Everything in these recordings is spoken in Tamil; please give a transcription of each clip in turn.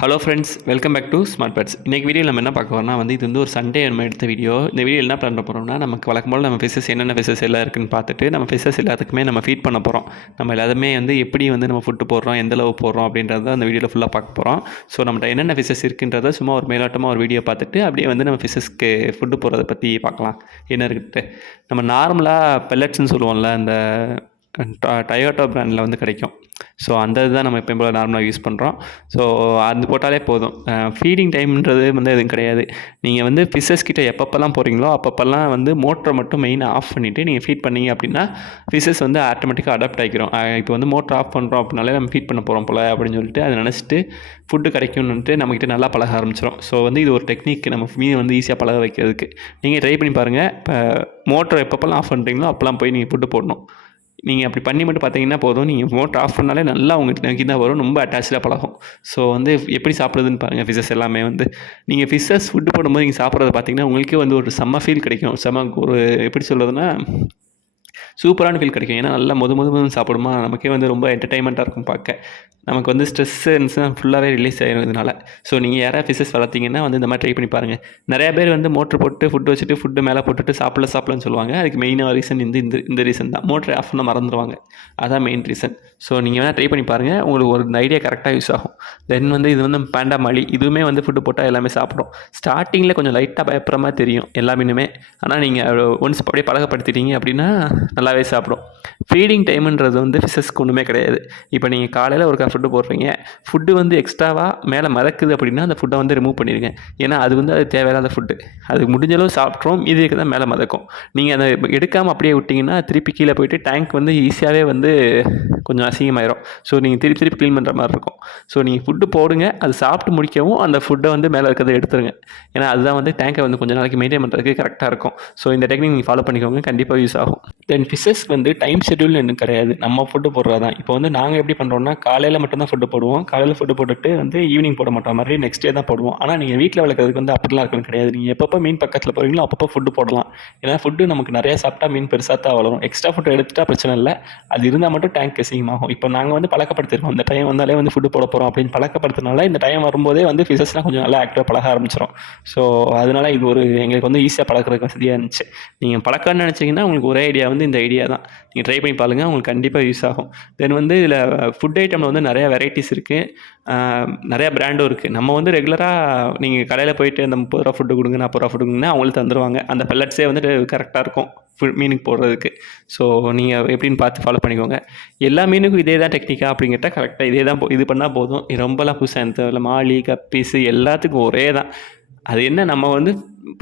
Hello friends welcome back to smart bats இன்றைக்கி வீடியோ நம்ம என்ன பார்க்க வரோம்னா வந்து இது வந்து ஒரு சண்டே நம்ம எடுத்த வீடியோ இந்த வீடியோ என்ன பண்ண போகிறோம்னா நமக்கு வழக்கம் போல் நம்ம ஃபிஷஸ் என்னென்ன ஃபிஷஸ் எல்லாம் இருக்குன்னு பார்த்துட்டு நம்ம ஃபிசஸ் எல்லாத்துக்குமே நம்ம ஃபீட் பண்ண போகிறோம் நம்ம எல்லாருமே வந்து எப்படி வந்து நம்ம ஃபுட்டு போடுறோம் எந்த அளவு போடுறோம் அப்படின்றத அந்த வீடியோவில் ஃபுல்லாக பார்க்க போகிறோம் ஸோ நம்மகிட்ட என்னென்ன ஃபிசஸ் இருக்குன்றத சும்மா ஒரு மேலோட்டமாக ஒரு வீடியோ பார்த்துட்டு அப்படியே வந்து நம்ம ஃபிசஸ்க்கு ஃபுட்டு போடுறத பற்றி பார்க்கலாம். என்ன இருக்குது நம்ம நார்மலாக பெல்லட்ஸ்னு சொல்லுவோம்ல அந்த டயோட்டோ பிராண்டில் வந்து கிடைக்கும். ஸோ அந்த இதுதான் நம்ம எப்பயும் போல் நார்மலாக யூஸ் பண்ணுறோம் ஸோ அது போட்டாலே போதும். ஃபீடிங் டைம்ன்றது வந்து எதுவும் கிடையாது. நீங்கள் வந்து ஃபிஷஸ் கிட்ட எப்பப்போல்லாம் போகிறீங்களோ அப்பப்போல்லாம் வந்து மோட்டரை மட்டும் மெயினாக ஆஃப் பண்ணிவிட்டு நீங்கள் ஃபீட் பண்ணீங்க அப்படின்னா ஃபிஷஸ் வந்து ஆட்டோமேட்டிக்காக அடாப்ட் ஆகிக்கிறோம் இப்போ வந்து மோட்டர் ஆஃப் பண்ணுறோம் அப்படின்னாலே நம்ம ஃபீட் பண்ண போகிறோம் போல் அப்படின்னு சொல்லிட்டு அதை நினச்சிட்டு ஃபுட்டு கிடைக்கும்னுட்டு நம்மக்கிட்ட நல்லா பழக ஆரம்பிச்சிடும் ஸோ வந்து இது ஒரு டெக்னிக் நம்ம மீன் வந்து ஈஸியாக பழக வைக்கிறதுக்கு. நீங்கள் ட்ரை பண்ணி பாருங்கள் இப்போ மோட்டர் எப்பப்போல்லாம் ஆஃப் பண்ணுறீங்களோ அப்போல்லாம் போய் நீங்கள் ஃபுட்டு போடணும். நீங்கள் அப்படி பண்ணி மட்டும் பார்த்தீங்கன்னா போதும். நீங்கள் மோட்டர் ஆஃப் பண்ணாலே நல்லா உங்களுக்கு நோக்கி தான் வரும். ரொம்ப அட்டாச்சாக பழகும். ஸோ வந்து எப்படி சாப்பிடுதுன்னு பாருங்கள் ஃபிஷஸ் எல்லாமே வந்து. நீங்கள் ஃபிஷஸ் ஃபுட்டு போடும்போது நீங்கள் சாப்பிட்றத பார்த்தீங்கன்னா உங்களுக்கே வந்து ஒரு செம்ம ஃபீல் கிடைக்கும். செம்ம ஒரு எப்படி சொல்கிறதுனா சூப்பரான ஃபீல் கிடைக்கும். ஏன்னா நல்லா முது முது சாப்பிடுமா? நமக்கே வந்து ரொம்ப என்டர்டைன்மெண்ட்டாக இருக்கும் பார்க்க. நமக்கு வந்து ஸ்ட்ரெஸ்ஸு ஃபுல்லாகவே ரிலீஸ் ஆகிருந்ததுனால ஸோ நீங்கள் யாராவது ஃபிஷஸ் வளர்த்தீங்கன்னா வந்து இந்த மாதிரி ட்ரை பண்ணி பாருங்கள் நிறையா பேர் வந்து மோட்ரு போட்டு ஃபுட்டு வச்சுட்டு ஃபுட்டு மேலே போட்டுட்டு சாப்பிட சாப்பிடலன்னு சொல்லுவாங்க. அதுக்கு மெயினாக ரீசன் இந்த இந்த இந்த ரீசன் தான். மோட்ரு ஆஃப் பண்ண மறந்துடுவாங்க அதான் மெயின் ரீசன் ஸோ நீங்கள் வேணால் ட்ரை பண்ணி பாருங்கள் உங்களுக்கு ஒரு ஐடியா கரெக்டாக யூஸ் ஆகும். தென் வந்து இது வந்து பேண்டா மாலி இதுவுமே வந்து ஃபுட்டு போட்டால் எல்லாமே சாப்பிடும். ஸ்டார்டிங்கில் கொஞ்சம் லைட்டாக பயப்படுற மாதிரி தெரியும் எல்லா மீனுமே ஆனால் நீங்கள் ஒன்ஸ் அப்படியே பழகப்படுத்திட்டீங்க அப்படின்னா நல்லாவே சாப்பிடும். ஃபீடிங் டைமுன்றது வந்து ஃபிஷஸ்க்கு ஒன்றுமே கிடையாது. இப்போ நீங்கள் காலையில் ஒரு ஃபுட்டு போடுறீங்க ஃபுட்டு வந்து எக்ஸ்ட்ராவாக மேலே மறக்குது அப்படின்னா அந்த ஃபுட்டை வந்து ரிமூவ் பண்ணிடுங்க ஏன்னா அது வந்து அது தேவையில்லாத ஃபுட்டு அது முடிஞ்சளவு சாப்பிட்றோம் இதுக்கு தான் மேலே மதக்கும். நீங்கள் அதை எடுக்காமல் அப்படியே விட்டிங்கன்னா திருப்பி கீழே போயிட்டு டேங்க் வந்து ஈஸியாகவே வந்து கொஞ்சம் அசிங்கமாயிரும். ஸோ நீங்கள் திருப்பி திருப்பி க்ளீன் பண்ணுற மாதிரி இருக்கும். ஸோ நீங்கள் ஃபுட்டு போடுங்க அது சாப்பிட்டு முடிக்கவும் அந்த ஃபுட்டை வந்து மேலே இருக்கிறத எடுத்துருங்க. ஏன்னா அதுதான் வந்து டேங்கை வந்து கொஞ்சம் நாளைக்கு மெயின்டைன் பண்ணுறதுக்கு கரெக்டாக இருக்கும். ஸோ இந்த டெக்னிக் நீங்கள் ஃபாலோ பண்ணிக்கோங்க கண்டிப்பாக யூஸ் ஆகும். தென் ஃபிஷஸ்க்கு வந்து டைம் ஷெட்யூல் இன்னும் கிடையாது. நம்ம ஃபுட்டு போடுறது தான் இப்போ வந்து நாங்கள் எப்படி பண்ணுறோம்னா காலையில் மட்டும்தான் ஃபுட்டு போடுவோம். காலையில் ஃபுட்டு போட்டுட்டு வந்து ஈவினிங் போட மாட்டோம். மாதிரி நெக்ஸ்ட் டே தான் போடுவோம். ஆனால் நீங்கள் வீட்டில் வளர்க்குறதுக்கு வந்து அப்படிலாம் இருக்கணும் கிடையாது. நீங்கள் எப்பப்போ மீன் பக்கத்தில் போகிறீங்களோ அப்பப்போ ஃபுட்டு போடலாம். ஏன்னா ஃபுட்டு நமக்கு நிறையா சாப்பிட்டா மீன் பெருசாக தான் வளரும். எக்ஸ்ட்ரா ஃபுட்டு எடுத்துட்டா பிரச்சனை இல்லை. அது இருந்தால் மட்டும் டேங்க் அசிங்கமாகும். இப்போ நாங்கள் வந்து பழக்கப்படுத்திருக்கோம். இந்த டைம் வந்தாலே வந்து ஃபுட்டு போட போகிறோம் அப்படின்னு பழக்கப்படுத்தினால இந்த டைம் வரும்போதே வந்து ஃபிஷஸ்லாம் கொஞ்சம் நல்லா ஆக்டிவாக பழக ஆரம்பிச்சிடும் ஸோ அதனால இது ஒரு எங்களுக்கு வந்து ஈஸியாக பழக்கிறதுக்கு வசதியாக இருந்துச்சு. நீங்கள் பழக்கம்னு நினச்சிங்கன்னா உங்களுக்கு ஒரே ஐடியா வந்து இந்த ஐடியா தான். நீங்கள் ட்ரை பண்ணி பாருங்கள் உங்களுக்கு கண்டிப்பாக யூஸ் ஆகும். தென் வந்து இதில் ஃபுட் ஐட்டமில் வந்து நிறையா வெரைட்டிஸ் இருக்குது நிறையா பிராண்டும் இருக்குது நம்ம வந்து ரெகுலராக நீங்கள் கடையில் போயிட்டு அந்த முப்பது ரூபா ஃபுட்டு கொடுங்க நாற்பது ரூபா ஃபுட்டு கொடுங்கன்னா அவங்களுக்கு தந்துடுவாங்க அந்த பெல்லட்ஸே வந்துட்டு கரெக்டாக இருக்கும். ஃபுல் மீனுக்கு போடுறதுக்கு. ஸோ நீங்கள் எப்படின்னு பார்த்து ஃபாலோ பண்ணிக்கோங்க. எல்லா மீனுக்கும் இதே தான் டெக்னிக்காக அப்படிங்கிட்ட கரெக்டாக இதே தான் இது பண்ணால் போதும். ரொம்பலாம் புதுசாக இந்த இல்லை மாலி கப்பீஸு எல்லாத்துக்கும் ஒரே தான். அது என்ன நம்ம வந்து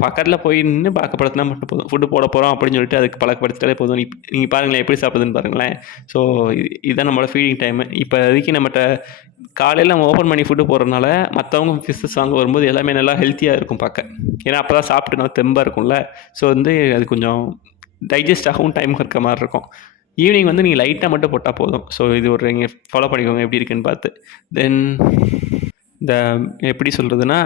பக்கத்தில் போய் நின்று பழக்கப்படுத்தினா மட்டும் போதும். ஃபுட்டு போட போகிறோம் அப்படின்னு சொல்லிட்டு அதுக்கு பழக்கப்படுத்திட்டாலே போதும். இப்போ நீங்கள் பாருங்களேன் எப்படி சாப்பிடுதுன்னு பாருங்களேன். ஸோ இதுதான் நம்மளோட ஃபீடிங் டைமு இப்போ அதுக்கு நம்மகிட்ட காலையில் நம்ம ஓப்பன் பண்ணி ஃபுட்டு போடுறதுனால மற்றவங்க ஃபிஷ்ஷஸ் வாங்க வரும்போது எல்லாமே நல்லா ஹெல்த்தியாக இருக்கும் பார்க்க. ஏன்னா அப்போ தான் சாப்பிட்டு நல்லா தெம்பாக இருக்கும்ல. ஸோ வந்து அது கொஞ்சம் டைஜஸ்ட் ஆகவும் டைம் இருக்க மாதிரி இருக்கும். ஈவினிங் வந்து நீங்கள் லைட்டாக மட்டும் போட்டால் போதும். ஸோ இது ஒரு நீங்கள் ஃபாலோ பண்ணிக்கோங்க எப்படி இருக்குன்னு பார்த்து. தென் இந்த எப்படி சொல்கிறதுனா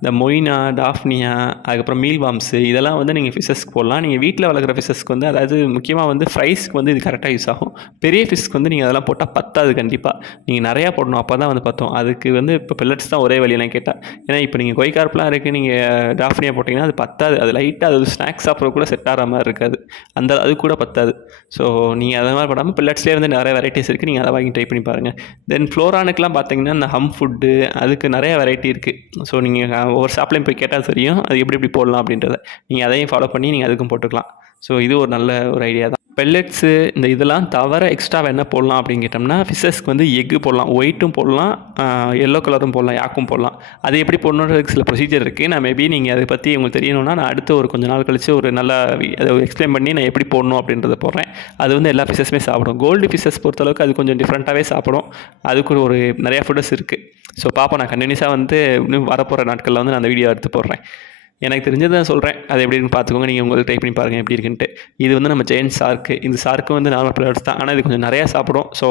இந்த மொய்னா டாஃப்னியா அதுக்கப்புறம் மீல் பாம்ஸு இதெல்லாம் வந்து நீங்கள் ஃபிஷஸ்க்கு போடலாம். நீங்கள் வீட்டில் வளர்க்குற ஃபிஷஸ்க்கு வந்து அதாவது முக்கியமாக வந்து ஃப்ரைஸ்க்கு வந்து இது கரெக்டாக யூஸ் ஆகும். பெரிய ஃபிஷ்க்கு வந்து நீங்கள் அதெல்லாம் போட்டால் பத்தாது கண்டிப்பாக நீங்கள் நிறையா போடணும் அப்போ தான் வந்து பார்த்தோம் அதுக்கு வந்து இப்போ பில்லட்ஸ் தான் ஒரே வழியெல்லாம் கேட்டால் ஏன்னா இப்போ நீங்கள் கொய்கார்ப்லாம் இருக்குது நீங்கள் டாஃப்னியா போட்டிங்கன்னா அது பத்தாது. அது லைட்டாக அது ஸ்நாக்ஸ் சாப்பிட்ற கூட செட் ஆகிற மாதிரி இருக்காது. அந்த அது கூட பத்தாது. ஸோ நீங்கள் அதை மாதிரி போடாமல் பில்லட்ஸ்லேயே வந்து நிறைய வெரைட்டிஸ் இருக்குது நீங்கள் அதை வாங்கி ட்ரை பண்ணி பாருங்கள் தென் ஃப்ளோரானுக்குலாம் பார்த்தீங்கன்னா இந்த ஹம் ஃபுட்டு அதுக்கு நிறைய வெரைட்டி இருக்குது ஸோ நீங்கள் ஒவ்வொரு ஷாப்லேயும் போய் கேட்டால் தெரியும். அது எப்படி எப்படி போடலாம் அப்படின்றத. நீங்கள் அதையும் ஃபாலோ பண்ணி நீங்கள் அதுக்கும் போட்டுக்கலாம். ஸோ இது ஒரு நல்ல ஒரு ஐடியா தான். பெல்லட்ஸு இந்த இதெல்லாம் தவிர எக்ஸ்ட்ரா என்ன போடலாம் அப்படின்னு கேட்டோம்னா ஃபிஷஸ்க்கு வந்து எக்கு போடலாம் ஒயிட்டும் போடலாம் எல்லோ கலரும் போடலாம் யாக்கும் போடலாம். அது எப்படி போடணுன்றதுக்கு சில ப்ரொசீஜர் இருக்குது நான் மேபி நீங்கள் அதை பற்றி உங்களுக்கு தெரியணும்னா நான் அடுத்து ஒரு கொஞ்ச நாள் கழித்து ஒரு நல்ல அதை எக்ஸ்பிளைன் பண்ணி நான் எப்படி போடணும் அப்படின்றத போடுறேன். அது வந்து எல்லா ஃபிஷஸுமே சாப்பிடும். கோல்டு ஃபிஷஸ் பொறுத்தளவுக்கு அது கொஞ்சம் டிஃப்ரெண்ட்டாகவே சாப்பிடும். அதுக்கு ஒரு நிறையா ஃபுட்டஸ் இருக்குது ஸோ பார்ப்போம் நான் கண்டினியூஸாக வந்து இன்னும் வரப்போகிற நாட்களில் வந்து நான் அந்த வீடியோ எடுத்து போடுறேன். எனக்கு தெரிஞ்சதை நான் சொல்கிறேன் அது எப்படின்னு பார்த்துக்கோங்க. நீங்கள் உங்களுக்கு ட்ரை பண்ணி பாருங்கள் எப்படி இருக்குன்ட்டு. இது வந்து நம்ம ஜெயின் சார்க்கு இந்த சார்க்கு வந்து நார்மல் பிளேயர்ஸ் தான். ஆனால் இது கொஞ்சம் நிறையா சாப்பிடும். ஸோ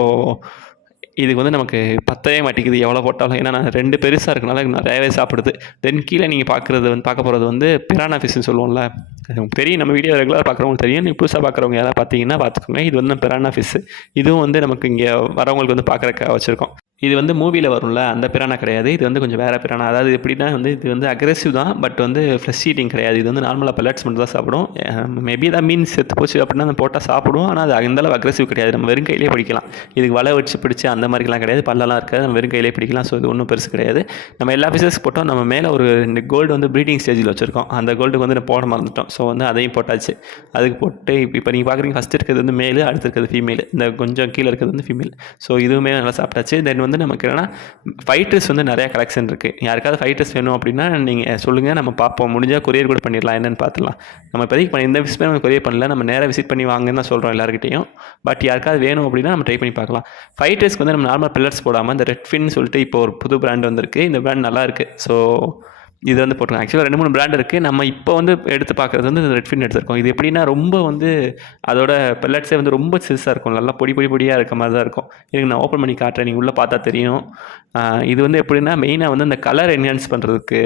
இதுக்கு வந்து நமக்கு பத்தவே மாட்டேங்குது. எவ்வளோ போட்டாலும். ஏன்னா நான் ரெண்டு பெருசாக இருக்கனால நிறையவே சாப்பிடுது. தென் கீழே நீங்கள் பார்க்குறது வந்து பார்க்க போகிறது வந்து பிரானா ஃபிஷ்னு சொல்லுவோம்ல. தெரியும் நம்ம வீடியோ ரெகுலராக பார்க்குறவங்களுக்கு தெரியும். நீங்கள் புதுசாக பார்க்குறவங்க யாராவது பார்த்தீங்கன்னா பார்த்துக்கோங்க. இது வந்து பிரானா ஃபிஷ் இதுவும் வந்து நமக்கு இங்கே வரவங்களுக்கு வந்து பார்க்குறக்க வச்சுருக்கோம். இது வந்து மூவியில் வரும்ல அந்த பிரானா கிடையாது. இது வந்து கொஞ்சம் வேறு பிரானா அதாவது எப்படின்னா வந்து இது வந்து அக்ரெசிவ் தான் பட் வந்து ஃப்ரெஷ் ஈட்டிங் கிடையாது. இது வந்து நார்மலாக பெல்லட்ஸ் மட்டும் தான் சாப்பிடும். மேபி தான் மீன் செத்து போச்சு அப்படின்னா அந்த போட்டால் சாப்பிடும். ஆனால் அது அந்த அளவு அக்ரெசிவ் கிடையாது. நம்ம வெறும் கையிலே பிடிக்கலாம். இதுக்கு வலை வச்சு பிடிச்சி அந்த மாதிரிலாம் கிடையாது. பல்லெல்லாம் இருக்காது. நம்ம வெறும் கையிலே பிடிக்கலாம். ஸோ இது ஒன்றும் பெருசு கிடையாது. நம்ம எல்லா ஃபிஷஸ் போட்டோம். நம்ம மேலே ஒரு கோல்டு வந்து ப்ரீடிங் ஸ்டேஜில் வச்சுருக்கோம். அந்த கோல்டுக்கு வந்து நம்ம போட மறந்துட்டோம். ஸோ வந்து அதையும் போட்டாச்சு. அதுக்கு போட்டு இப்போ நீங்கள் பார்க்குறீங்க ஃபஸ்ட் இருக்கிறது வந்து மேலு அடுத்து இருக்கிறது ஃபீமேல் இந்த கொஞ்சம் கீழே இருக்கிறது வந்து ஃபீமேல் ஸோ இதுவுமே நல்லா சாப்பிட்டாச்சு. தென் வந்து நமக்கு என்னென்னா ஃபைட்டர்ஸ் வந்து நிறையா கலெக்ஷன் இருக்குது யாருக்காவது ஃபைட்டர்ஸ் வேணும் அப்படின்னா நீங்கள் சொல்லுங்கள் நம்ம பார்ப்போம். முடிஞ்சால் கொரியர் கூட பண்ணிடலாம். என்னென்னு பார்த்துலாம் நம்ம இப்போதைக்கு பண்ணி இந்த விஷயமே நம்ம கொரியர் பண்ணல. நம்ம நேராக விசிட் பண்ணி வாங்கன்னு தான் சொல்கிறோம் எல்லாருக்கிட்டையும் பட் யாருக்காவது வேணும் அப்படின்னா நம்ம ட்ரை பண்ணி பார்க்கலாம். ஃபைட்டர்ஸ்க்கு வந்து நம்ம நார்மல் பில்லர்ஸ் போடாமல் இந்த ரெட்ஃபின்னு சொல்லிட்டு இப்போ ஒரு புது பிராண்ட் வந்திருக்கு. இந்த பிராண்ட் நல்லா இருக்குது ஸோ இது வந்து போட்டிருக்கோம் ஆக்சுவலாக ரெண்டு மூணு பிராண்ட் இருக்குது நம்ம இப்போ வந்து எடுத்து பார்க்குறது வந்து இந்த ரெட்ஃபின் எடுத்துருக்கோம். இது எப்படின்னா ரொம்ப வந்து அதோட பெல்லட்ஸே வந்து ரொம்ப சிறுசாக இருக்கும். நல்லா பொடி பொடி பொடியாக இருக்க மாதிரி தான் இருக்கும். இதுக்கு நான் ஓப்பன் பண்ணி காட்டுறேன். நீங்கள் உள்ளே பார்த்தா தெரியும். இது வந்து எப்படின்னா மெயினாக வந்து இந்த கலர் என்ஹான்ஸ் பண்ணுறதுக்கு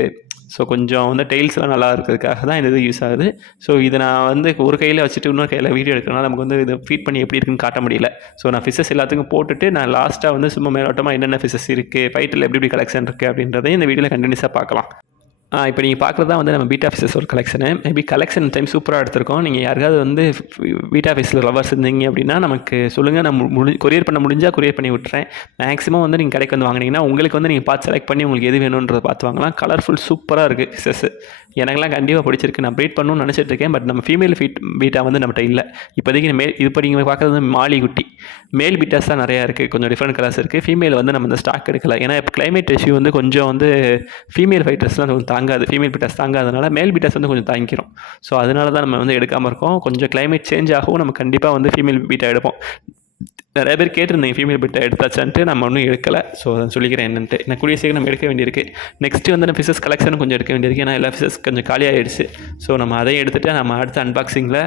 ஸோ கொஞ்சம் வந்து டெய்ல்ஸ்லாம் நல்லா இருக்கிறதுக்காக தான் இந்த இது யூஸ் ஆகுது. ஸோ இதை நான் வந்து ஒரு கையில் வச்சுட்டு இன்னொரு கையில் வீடியோ எடுக்கிறனால நமக்கு வந்து இதை ஃபீட் பண்ணி எப்படி இருக்குன்னு காட்ட முடியல. ஸோ நான் ஃபிஷஸ் எல்லாத்துக்கும் போட்டுட்டு நான் லாஸ்ட்டாக வந்து சும்மா மேலோட்டமாக என்னென்ன ஃபிஷஸ் இருக்குது ஃபைட்டில் எப்படி எப்படி கலெக்ஷன் இருக்குது அப்படின்றதையும் இந்த வீடியோவில் கண்டினியூஸாக பார்க்கலாம். இப்போ நீங்கள் பார்க்குறது தான் வந்து நம்ம பீட் ஆஃபீஸஸ் ஒரு கலெக்ஷனு மேபி கலெக்ஷன் டைம் சூப்பராக எடுத்திருக்கோம். நீங்கள் யாருக்காவது வந்து பீட் ஆஃபீஸில் லவர்ஸ் இருந்தீங்க அப்படின்னா நமக்கு சொல்லுங்கள் நான் முடி கொரியர் பண்ண முடிஞ்சால் கொரியர் பண்ணி விட்டுறேன். மேக்ஸிமம் வந்து நீங்கள் கடைக்கு வந்து வாங்கினீங்கன்னா உங்களுக்கு வந்து நீங்கள் பார்த்து செலக்ட் பண்ணி உங்களுக்கு எது வேணுன்றதை பார்த்து வாங்கலாம். கலர்ஃபுல் சூப்பராக இருக்குது ஃபிஷஸ் எனக்குலாம் கண்டிப்பாக பிடிச்சிருக்கு. நான் ப்ரீட் பண்ணணும்னு நினச்சிட்டு இருக்கேன். பட் நம்ம ஃபீமேல் ஃபீட் பீட்டா வந்து நம்மகிட்ட இல்லை. இப்போதைக்கு மே இப்போ நீங்கள் பார்க்குறது வந்து மாலி குட்டி. மேல் பீட்டாஸ் தான் நிறையா இருக்குது கொஞ்சம் டிஃப்ரெண்ட் கலர்ஸ் இருக்குது ஃபீமேல் வந்து நம்ம இந்த ஸ்டாக் எடுக்கல. ஏன்னா இப்போ கிளைமேட் இஷ்யூ வந்து கொஞ்சம் வந்து ஃபீமேல் ஃபைட்டர்ஸ்லாம் தாங்க தாங்காது ஃபீமேல் பீட்டாஸ் தாங்காதனால மேல் பீட்டாஸ் வந்து கொஞ்சம் தாங்கிக்கிறோம் ஸோ அதனால தான் நம்ம வந்து எடுக்காமல் இருக்கோம். கொஞ்சம் கிளைமேட் சேஞ்ச் ஆகும். நம்ம கண்டிப்பாக வந்து ஃபீமேல் பீட்டா எடுப்போம். நிறைய பேர் கேட்டிருந்தீங்க ஃபீமேல் பிட்டை எடுத்தாச்சான்ட்டு. நம்ம ஒன்றும் எடுக்கலை. ஸோ அதை சொல்லிக்கிறேன் என்னன்ட்டு. நான் கூடிய சீக்கிரம் நம்ம எடுக்க வேண்டியிருக்கு. நெக்ஸ்ட்டு வந்து நம்ம ஃபிசஸ் கலெக்ஷன் கொஞ்சம் எடுக்க வேண்டியிருக்கு. ஏன்னா எல்லா ஃபிஷஸ் கொஞ்சம் காலியாகிடுச்சு ஸோ நம்ம அதையும் எடுத்துகிட்டு நம்ம அடுத்த அன்பாக்சிங்கில்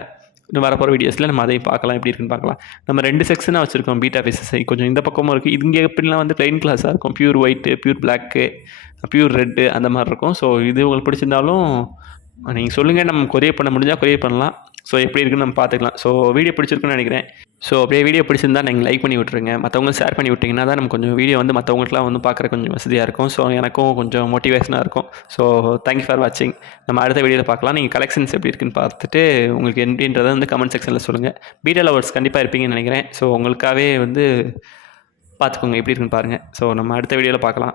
இன்னும் வரப்போகிற வீடியோஸில் நம்ம அதையும் பார்க்கலாம். எப்படி இருக்குன்னு பார்க்கலாம். நம்ம ரெண்டு செக்ஷனாக வச்சுருக்கோம். பீட்டா ஃபிசஸ் கொஞ்சம் இந்த பக்கமும் இருக்குது இங்கே எப்படிலாம் வந்து பிளைன் கிளாஸாக இருக்கும்? Pure white pure black pure red அந்த மாதிரி இருக்கும். ஸோ இது உங்களுக்கு பிடிச்சிருந்தாலும் நீங்கள் சொல்லுங்கள் நம்ம கொரியர் பண்ண முடிஞ்சால் கொரியர் பண்ணலாம். ஸோ எப்படி இருக்குன்னு நம்ம பார்த்துக்கலாம். ஸோ வீடியோ பிடிச்சிருக்குன்னு நினைக்கிறேன். ஸோ அப்படியே வீடியோ பிடிச்சிருந்தா நீங்கள் லைக் பண்ணி விட்ருங்க மற்றவங்க ஷேர் பண்ணி விட்டிங்கன்னா தான் நம்ம கொஞ்சம் வீடியோ வந்து மற்றவங்களுக்குலாம் வந்து பார்க்குற கொஞ்சம் வசதியாக இருக்கும். ஸோ எனக்கும் கொஞ்சம் மோட்டிவேஷனாக இருக்கும். ஸோ தேங்க்யூ ஃபார் வாட்சிங் நம்ம அடுத்த வீடியோவில் பார்க்கலாம். நீங்கள் கலெக்ஷன்ஸ் எப்படி இருக்குன்னு பார்த்துட்டு உங்களுக்கு எப்படின்றத வந்து கமெண்ட் செக்ஷனில் சொல்லுங்கள் பீட்டா லவர்ஸ் கண்டிப்பாக இருப்பீங்கன்னு நினைக்கிறேன். ஸோ உங்களுக்காகவே வந்து பார்த்துக்கோங்க. எப்படி இருக்குன்னு பாருங்கள் ஸோ நம்ம அடுத்த வீடியோவில் பார்க்கலாம்.